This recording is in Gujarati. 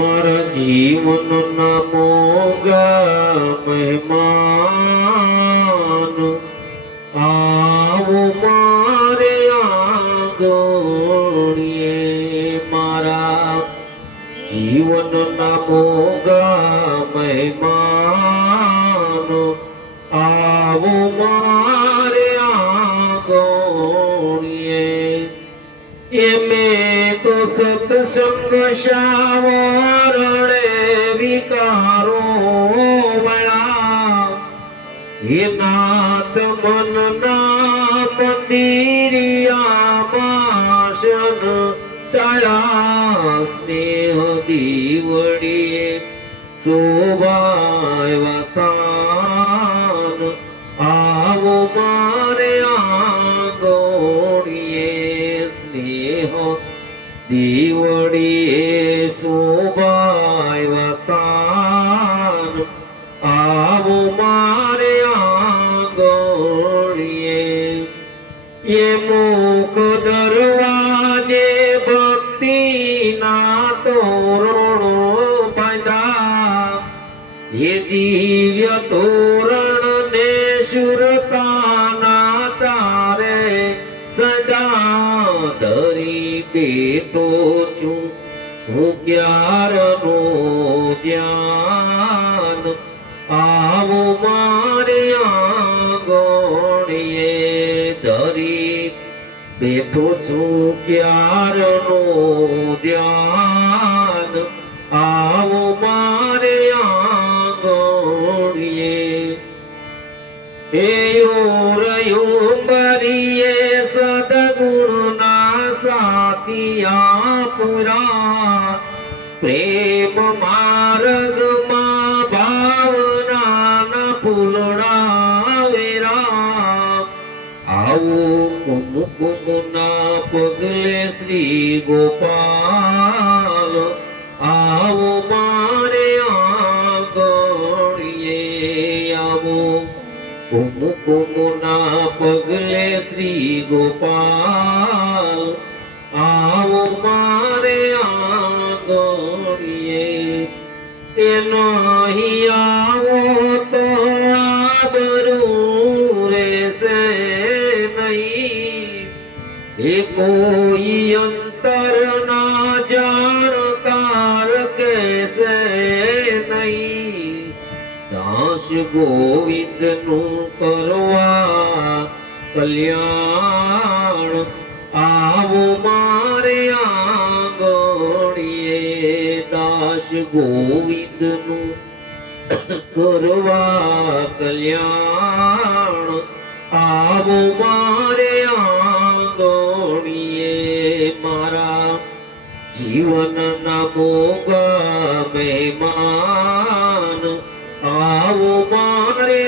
મારા જીવનના મોંઘા મહેમાન આવો મારે આંગણીએ મારા જીવનના મોંઘા મહેમાન આવો મારે આંગણીએ એમે તો સત્સંગ શાવરણે વિકારો વળા હે નાથ મનના મંદિરિયામાં શન ટાળા સ્નેહ દીવડીએ શોભાય સ્થાન આવો મારે આંગણીએ સ્નેહ દીવડીએ શોભાય સ્થાન આવો મારે આંગણીએ એ મુખ દરવાજે ભક્તિના તોરણો બાંધા એ દિવ્ય તોરણ ને શુરતાના તારે સદા ધરી બેઠો છું હું ક્યારનો ધ્યાન આવો મારે આંગણીએ ધરી બેઠો છું ક્યારનો ધ્યાન આવો મારે આંગણીએ એયો મરીએ સદગુણના સાથિયા પુરા પ્રેમ માર્ગમાં ભાવનાના ફૂલડા વેરા આવો કુમકુમના પગલે શ્રી ગોપાલ આવો મારે આંગણીએ આવો કુમકુમના પગલે શ્રી ગોપાલ આવો મારે આંગણીએ એ નહીં આવો તો આબરૂ રહેશે નહીં એ કોઈ અંતર ના જાણકાર કહેશે નહીં દાસ ગોવિંદ નું કરવા કલ્યાણ આવો મારે આંગણીએ દાસ ગોવિંદ નું કરવા કલ્યાણ આવો મારે આંગણીએ મારા જીવનના મોંઘા મહેમાન આવો મારે